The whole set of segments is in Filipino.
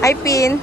Hi, Pin.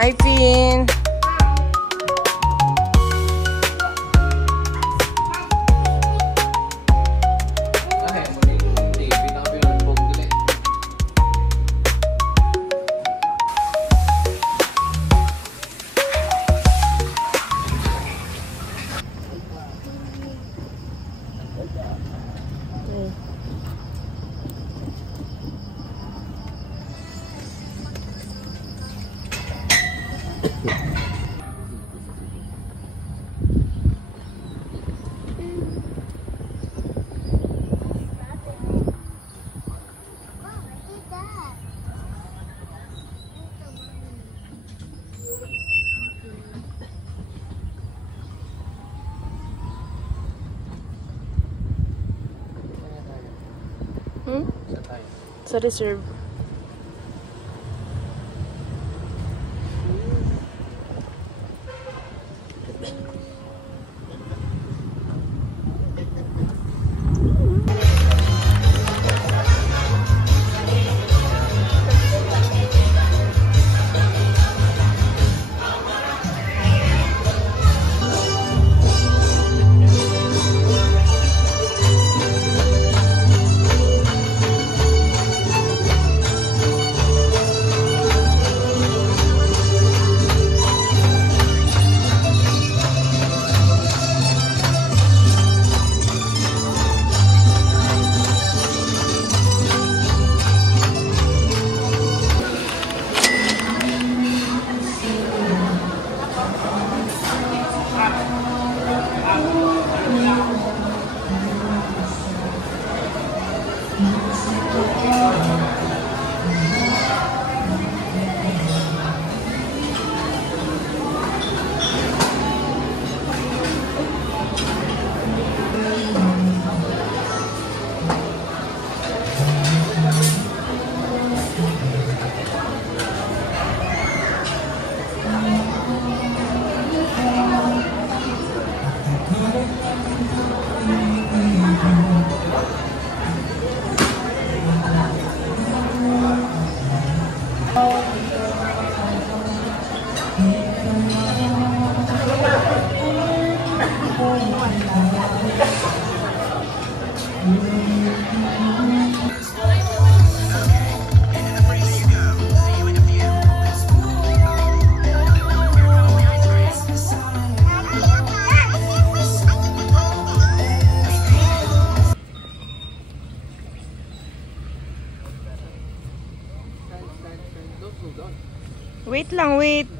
Hi, Finn. Sa reserve. Wait lang, wait.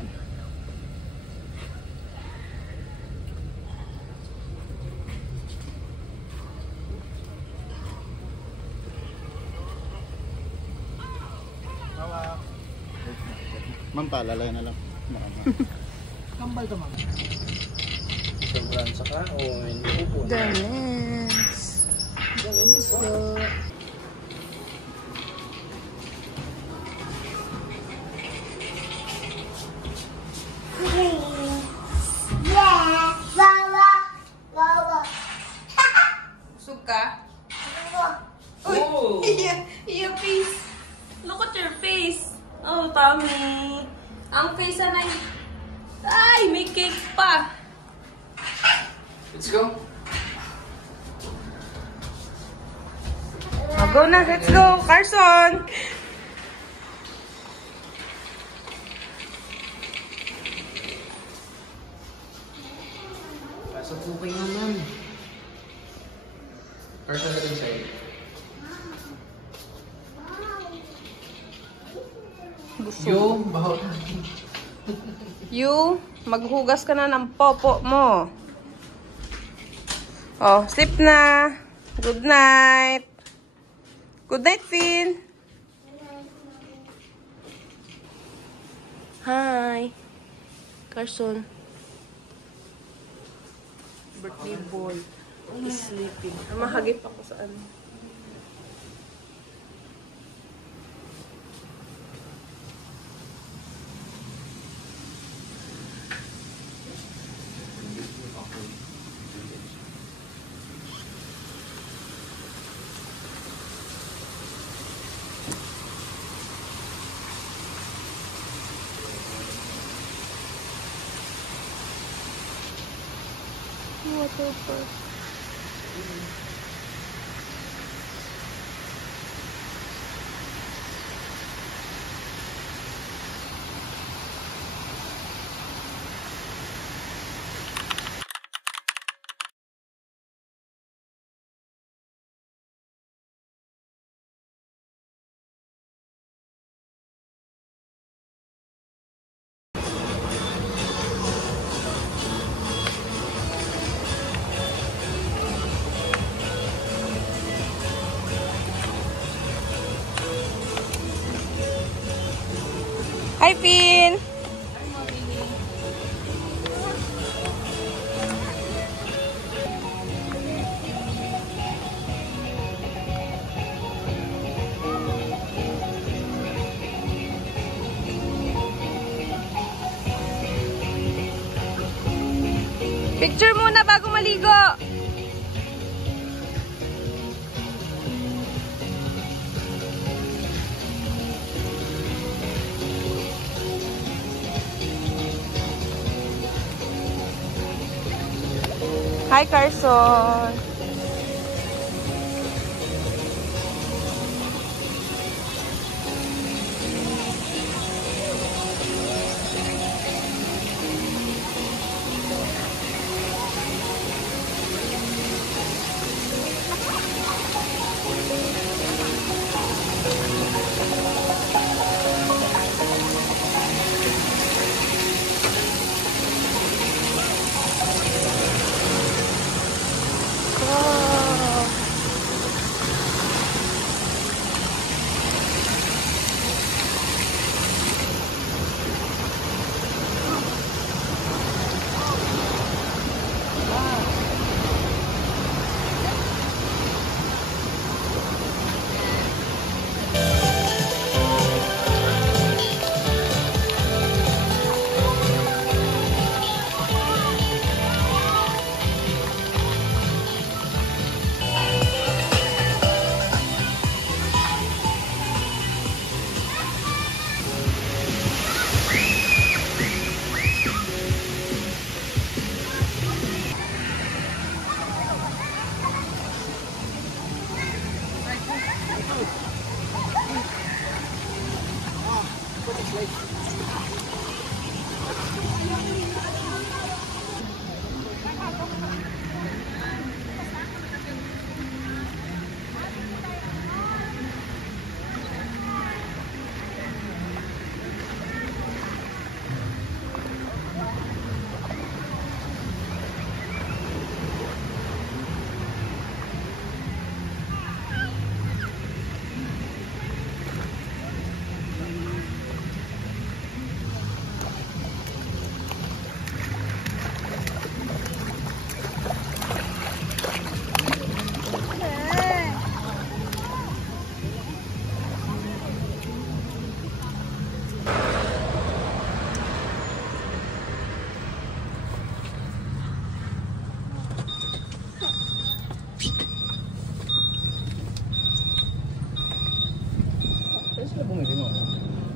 Ma'am, palalay na lang. Kambal to, ma'am. Sobrang sa kaon, upo. Danes. So, suka. Uy, your face. Look at your face. Oh, Tommy. Ang face na ay, may cake pa. Let's go. Oh, go na, let's go, Carson. Pasok po kayo naman. First na natin sa'yo. Yung bahaw natin. You, maghugas ka na ng popo mo. Oh, sleep na. Good night. Good night, Finn. Hi. Carson. Birthday boy. He's sleeping. Mahagip ako sa ano. Water park. Hi, Finn! Picture muna bago maligo! Hi, Carson.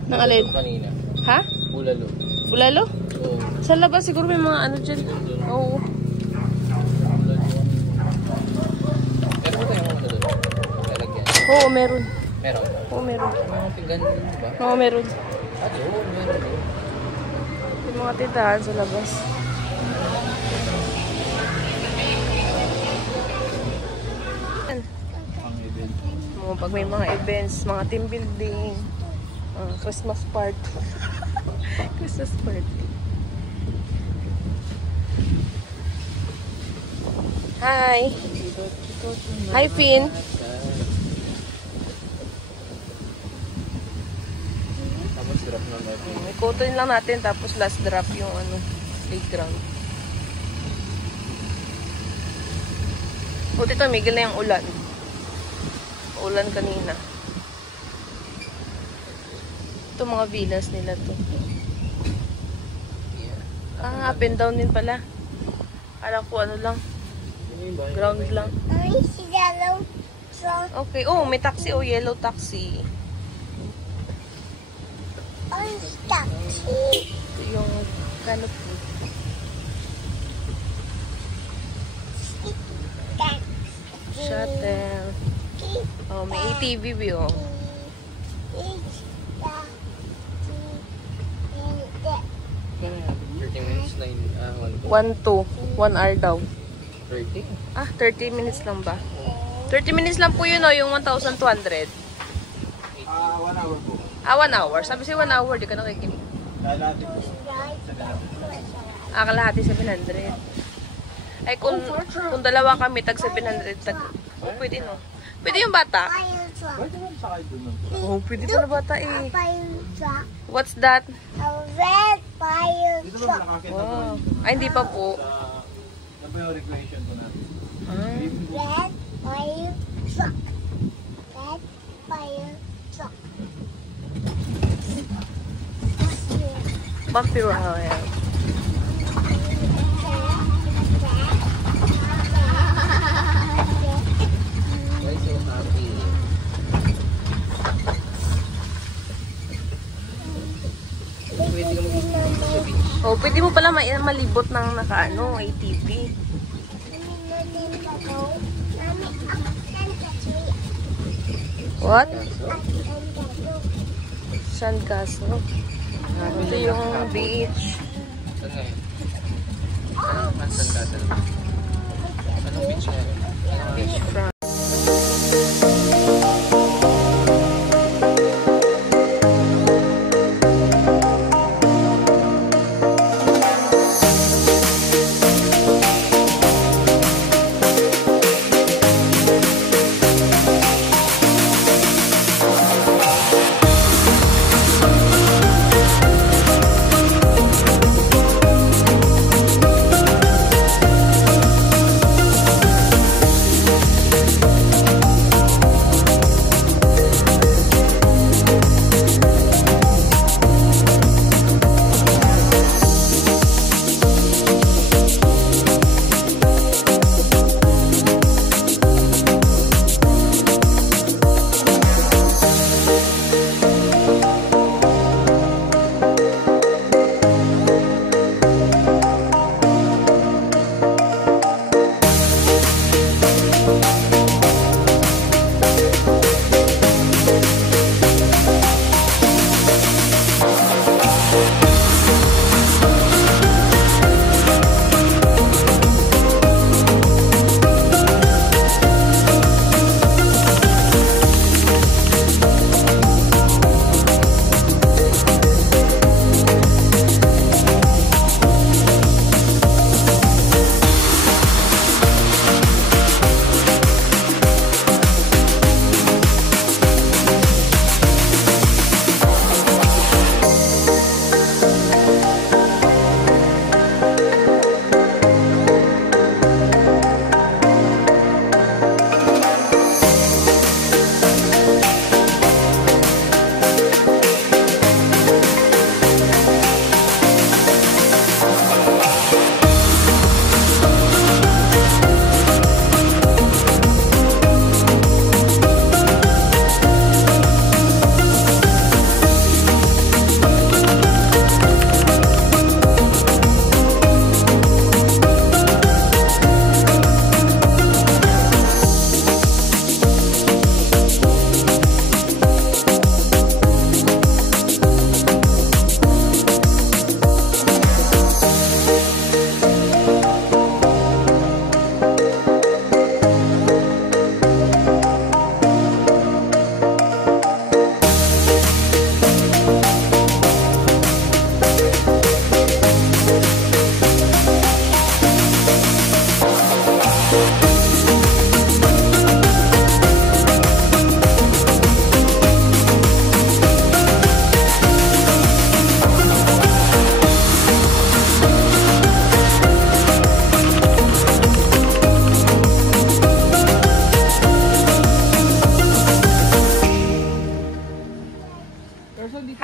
Nang alin? Kanina. Ha? Bulalo. Bulalo? Oo. Sa labas siguro may mga ano dyan. Oo. Pero ba tayo mga doon? Lalagyan. Oo, meron. Meron. Oo, meron. Mga pinggan, di ba? Oo, meron. Oo, meron. Yung mga tindahan sa labas. Ang event. Oo, pag may mga events, mga team building, Christmas party. Christmas party. Hi! Hi, Finn! Tapos drop na natin. Ikutin lang natin tapos last drop yung playground. Buti tumigil na yung ulan. Ulan kanina. Ito mga villas nila to. Up and down din pala. Alam ko ano lang. Ground lang. Okay. Oh, may taxi. Oh, yellow taxi. Ito yung canopy. ATV view. Kaya 30 minutes na yun. 1 hour daw. 30? Ah, 30 minutes lang ba? 30 minutes lang po yun o, yung 1,200. 1 hour po. Ah, 1 hour. Sabi siya 1 hour, di ka nakikinig. Lalati po. Ah, kalahati 700. Ay, kung dalawa kami, tag 700, oh, pwede no. Pwede yung bata? Pwede naman sakay doon. Oh, pwede pa na bata eh. What's that? A red fire Dito truck. ba nakakita Wow. po? Ay, hindi pa po. Ano ba yung recreation ko natin? Ah. Red fire truck. Red fire truck. Bumpy ride. Why so happy? Pwede ka mag-ibig sa beach. Oh, pwede mo pala malibot ng naka-ano, ATV. What? Sandcastle. Ito yung beach. Saan nga yun? Saan ka? Anong beach nga yun? Beach front.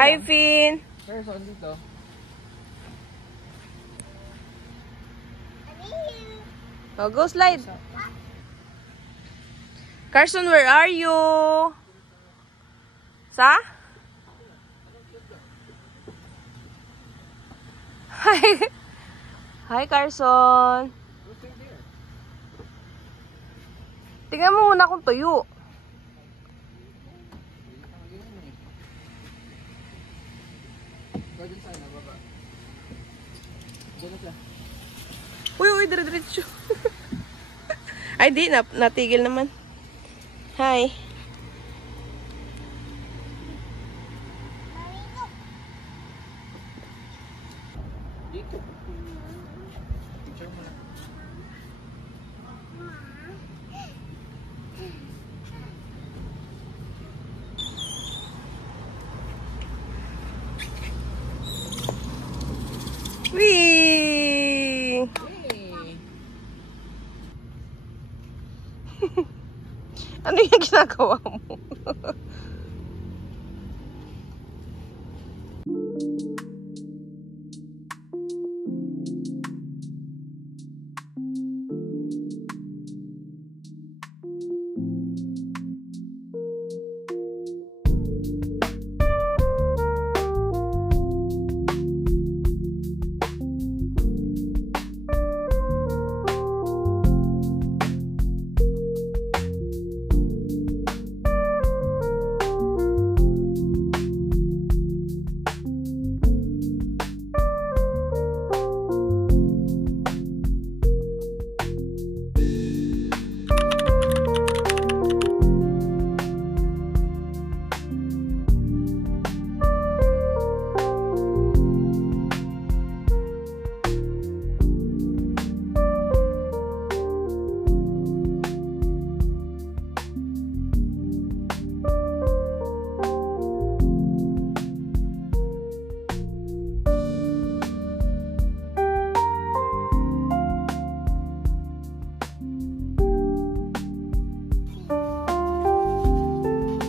Hi, Finn! Person dito. Oh, go slide. Carson, where are you? Sa? Hi. Hi, Carson. Tingnan mo muna kung tuyo. Uy, dire-diretso. Ay, di. Natigil naman. Hi. Dito. Picture mo na. Whee! Ano yung ginagawa mo?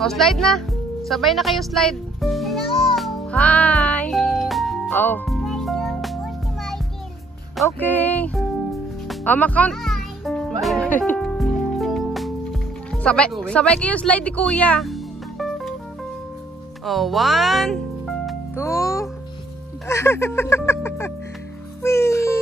Oh, slide na. Sabay na kayo slide. Hello. Hi. Oh, Hi. okay. Oh, makount. Sabay kayo slide di kuya. Oh, 1, 2. Whee!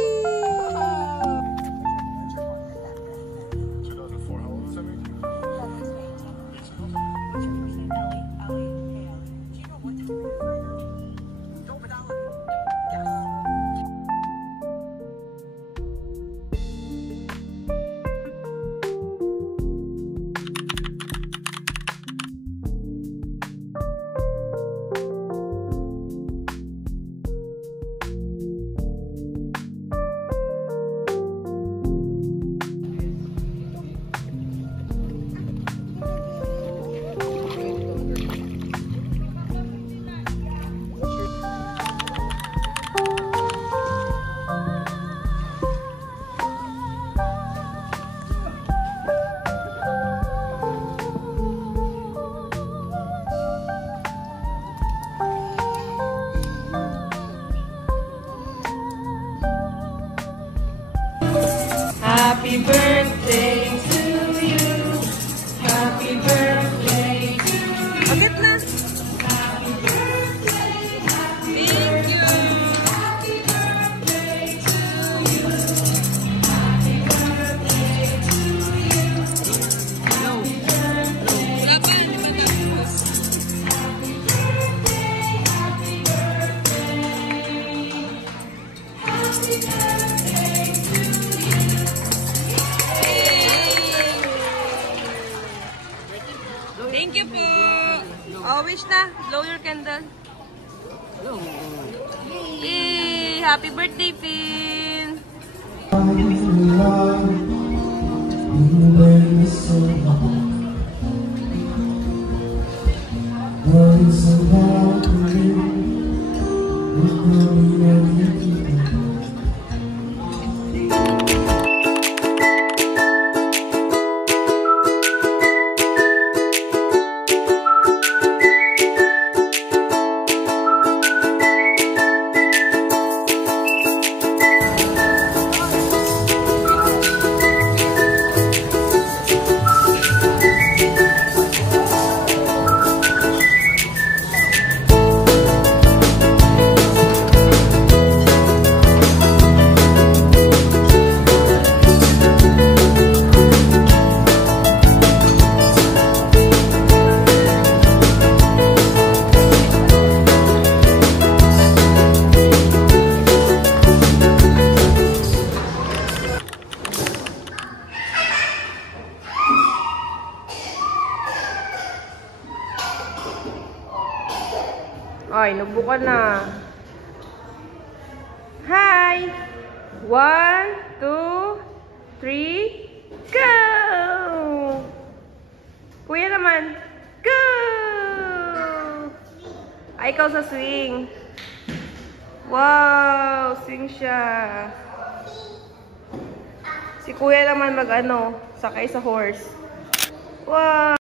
Happy birthday to you. Happy birthday to you. Bakit na? Happy birthday, thank you. Happy birthday to you. Happy birthday to you. Hello. Wala pa, hindi pa tapos. Happy birthday, happy birthday. Happy birthday to you. Thank you po. Oh, wish na. Blow your candle. Yay! Happy birthday, Finn! na. Hi! 1, 2, 3, go! Kuya naman, go! Ay, ikaw sa swing. Wow! Swing siya. Si kuya naman sakay sa horse. Wow!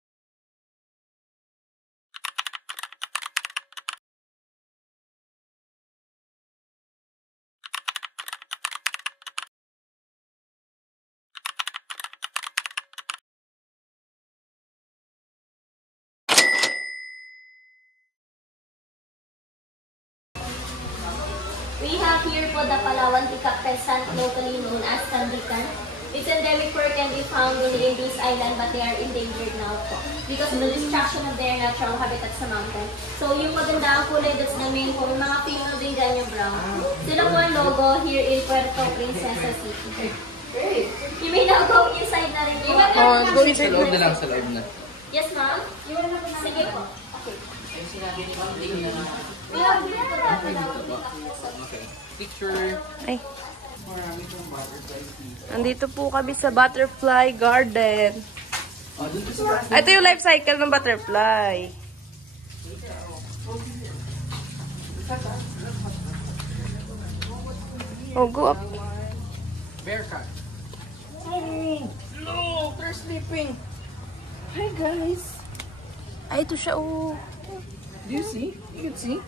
We have here po the Palawan peacock pheasant, locally known as Kandikan. It's endemic where can be found only in this island, but they are endangered now po because of the destruction of their natural habitat sa mountain. So yung maganda ang kulay, that's the main po. Yung mga female din dyan yung brown. Sila po ang logo here in Puerto Princesa City. You may now go inside na rin po. Go Sa inside. loob na lang, sa loob na. Yes, ma'am? Sige po. Okay. We have here po the Palawan peacock pheasant. Okay. Picture. Ay. Andito po kami sa butterfly garden. Ito yung life cycle ng butterfly. Oh, go up. Bear cat. No, they're sleeping. Hi, guys. Ay, ito siya, oh. Do you see? You can see?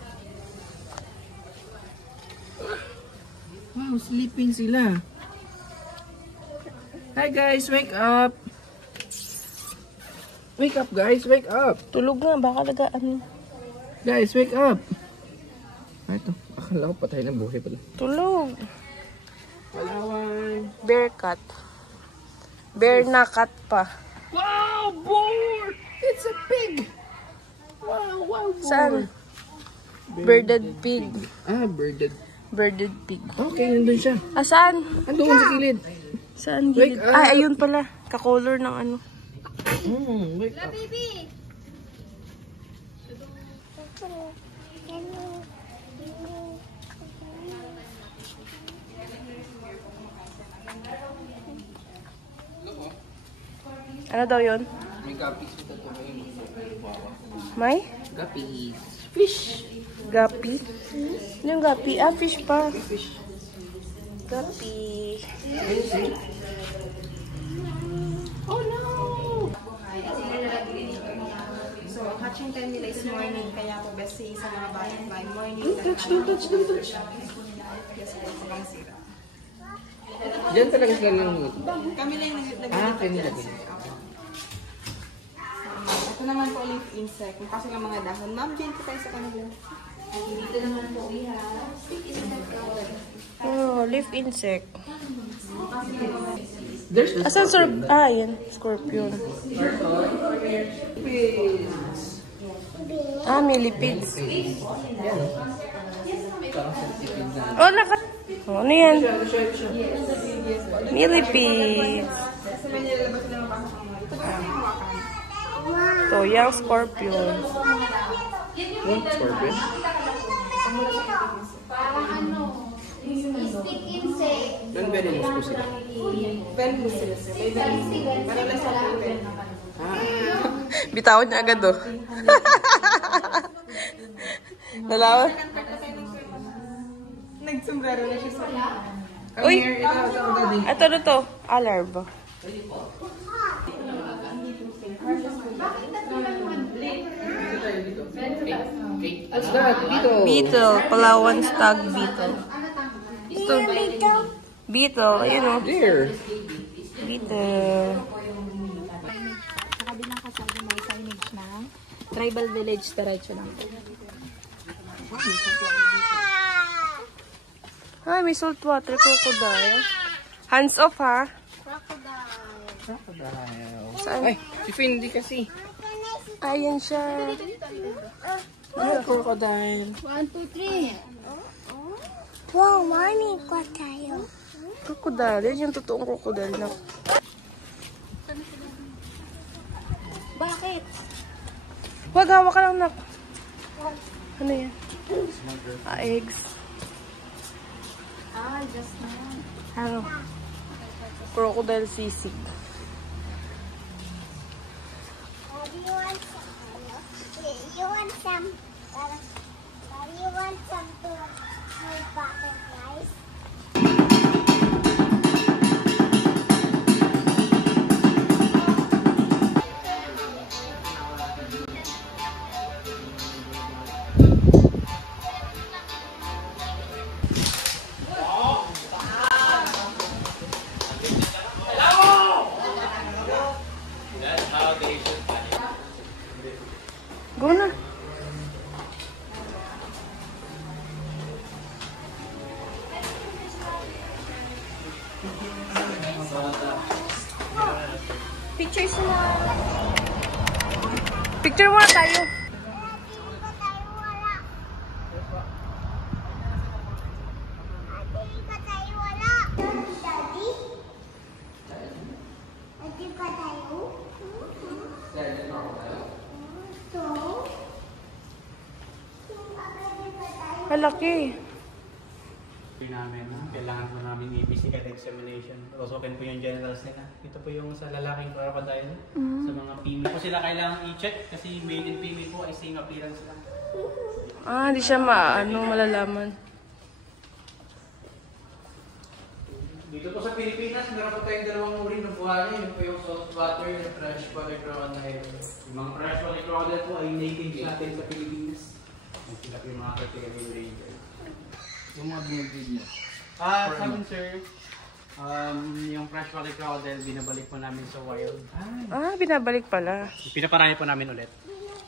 Wow, sleeping sila. Hi guys, wake up. Wake up guys, wake up. Tulog na, baka lagaan. Guys, wake up. Ay, ito. Akala ko patay na buhay pala. Tulog. Palawan. Bear cat. Bear na cat pa. Wow, boar! It's a pig! Wow, wow, boar. Saan? Birded pig. Ah, birded. Birded pig. Okay, nandun siya. Ah, saan? Andun sa kilid. Saan gilid? Wake up. Ay, ayun pala. Ka-color ng ano. Wake up. Ano daw yun? May guppies ito to. May? Guppies. Fish. Guppy. Ano yung guppy? Ah, fish pa. Guppy. Oh no! So, ang hatching time nila is morning, kaya po best say sa mga butterfly, morning. Don't touch. Diyan talaga sila nang... Kami lang yung kayo nila. Ito naman po leaf insect. Yung kasi ng mga dahon. Ma'am, dyan po tayo sa kanila. Dito naman po Oh, leaf insect. There's the Asan scorpion? Ah, yan. Scorpion. Ah, millipedes. Oh, oh, ano yan? Millipedes. Sa may nilalabas na mga baka mga. Ito ba yung wakan? Ito, yung scorpion. What? Scorpion? Don't very much po sila. Venomous sila sir. May venomous. Para lang sa putin. Bitawan niya agad, oh. Nalawan? Nagsombrero na siya sa Uy! Ito na to. Alarm. What's that? Beetle. Beetle. Palawan stag beetle. Ito. Beetle. Ayun, oh. There. Beetle. Sa kabilang kasama may signage na Tribal Village, diretso lang po. Ay, may saltwater crocodile. Hands off, ha? Crocodile. Saan? Ay, si Finn, hindi kasi. Ayan siya. Ah, crocodile. 1, 2, 3. Wow, morning ko tayo. Crocodile. Yan yung totoong crocodile na. Bakit? Huwag, hawak ka lang, nak. Ano yan? Eggs. Just na. Ano? Crocodile sisig. You want some? You want some? You want some to butterflies? Go na. Pictures na. Picture muna tayo. Malaki. Namin, kailangan po namin i-physical examination. Rosokin po yung genitals nila. Ito po yung sa lalaking crocodile. Sa mga female po sila kailangan i-check kasi male and female po ay same appearance lang. Ah, hindi siya malalaman. Dito po sa Pilipinas, meron po tayong dalawang uri ng buhaya. Yun po yung saltwater and freshwater crocodile. Yung mga freshwater crocodile po ay native natin sa Pilipinas. Sila po yung mga critical endangered. Yung mga binibig niya. Sa amin sir, yung freshwater crocodile binabalik po namin sa wild. Ah, binabalik pala. Pinaparami po namin ulit.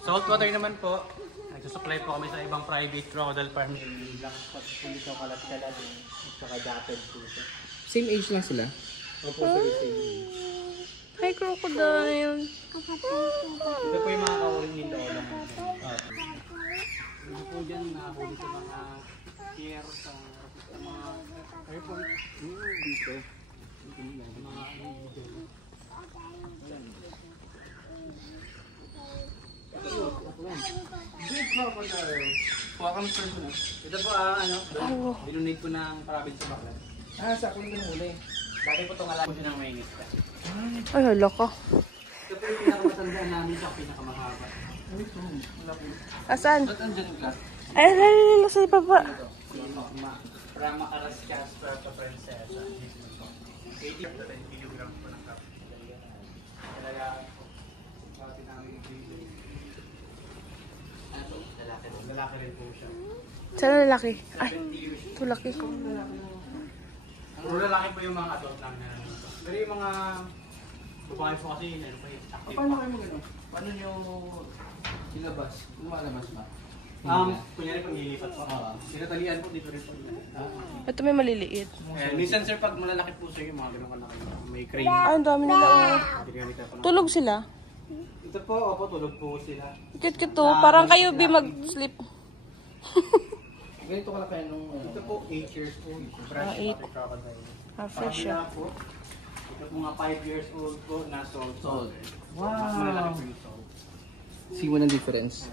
Saltwater naman po, nagsusupply po kami sa ibang private crocodile farm. Black spot po dito, kalat-kalat, at saka dappled po siya. Same age lang sila? Opo sir, same. Hi, crocodile. Ito po yung mga kauling nito. Ito po dyan, nakahuli sa mga pier, sa mga airport. Dito. Mga Big crocodile. Kuha kami sir ko na. ito po dinunate po ng province sa Baclan. Sa ako yung huli. Dati po itong alam po siya ng may init ka. Ay, hala ka. Ito po yung pinakamatandaan namin sa pinakamahaba. Asan? Ba't andyan yung glass? Ay, lalala sa baba. Rama Arascas Puerto Princesa. 80 kilogram po ng cup. Talaga, pati namin yung lalaki rin po siya. Saan lalaki? Ay, 70 years. ito laki. Puro lalaki po yung mga adult lang na. Pero yung mga babae po kasi yun, ano pa yung active. Paano kayo mag-ano? Paano nyo ilabas? Lumalabas ba? Kunyari pag nililipat po. Sinatalian po dito rin po. Ito may maliliit. Minsan sir, pag malalaki po sir, yung mga ganun kalaki. May crane. Ay, ang dami nila. Tulog sila. Ito po, opo, tulog po sila. Cute to. Parang kayo mag-sleep. Ganito ka lang kayo nung... Ito po, 8 years old. Fresh 8. water crocodile. Ah, fresh Kabila siya. po, ito po nga 5 years old po na salt. Salt. Mas malalaki po yung salt. See mo ng difference?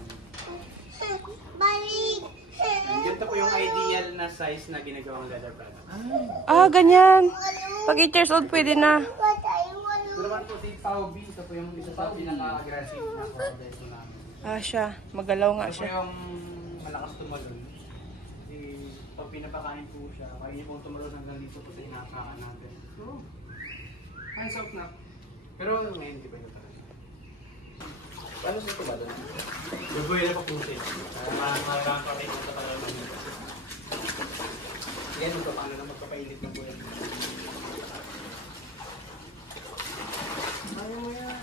Balik! And ganito po yung ideal na size na ginagawang leather product. Ah, ganyan. Pag 8 years old, pwede na. Ito naman po si Pao B. Ito po yung isa sa pinaka-aggressive na crocodile po namin. Ah, siya. Magalaw nga Ito po siya. yung malakas tumalon. Pag pinapakain po siya, kaya niya po tumalon hanggang dito po sa inakaan natin. Hands off na. Pero ngayon, di ba ito talaga? Paano siya tumalon? Bubuhay na pa po siya. Maraming pakita sa palaman nito. Yan ito, paano na magpapailit ng buhay. Ano mo yan?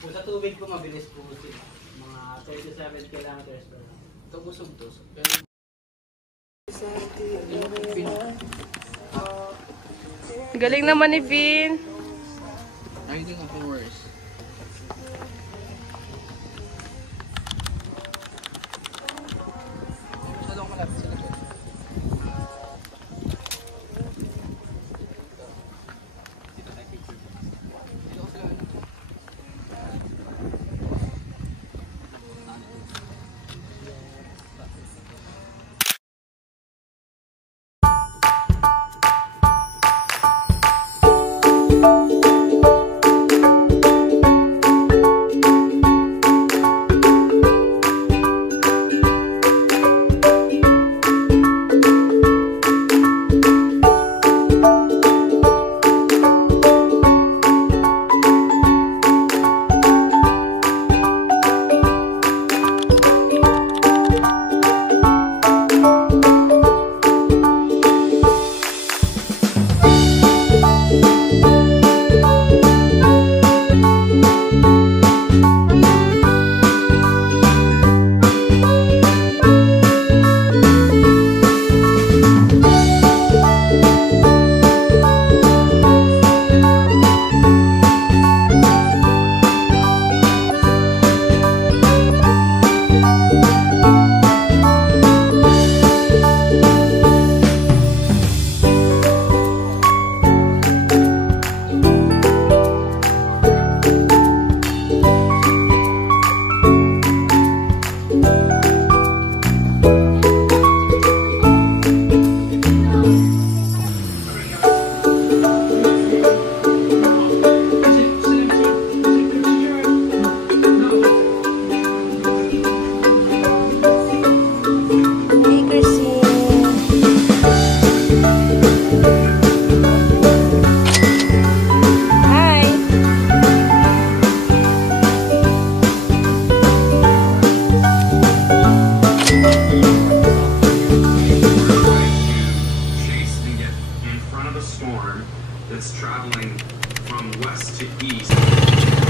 Kung sa tubig po, mabilis po sila. Mga 37 kilometers per hour. Ito busog to. Galing naman ni Vin. I think ako worse. Masyadong malapit sila. corn that's traveling from west to east.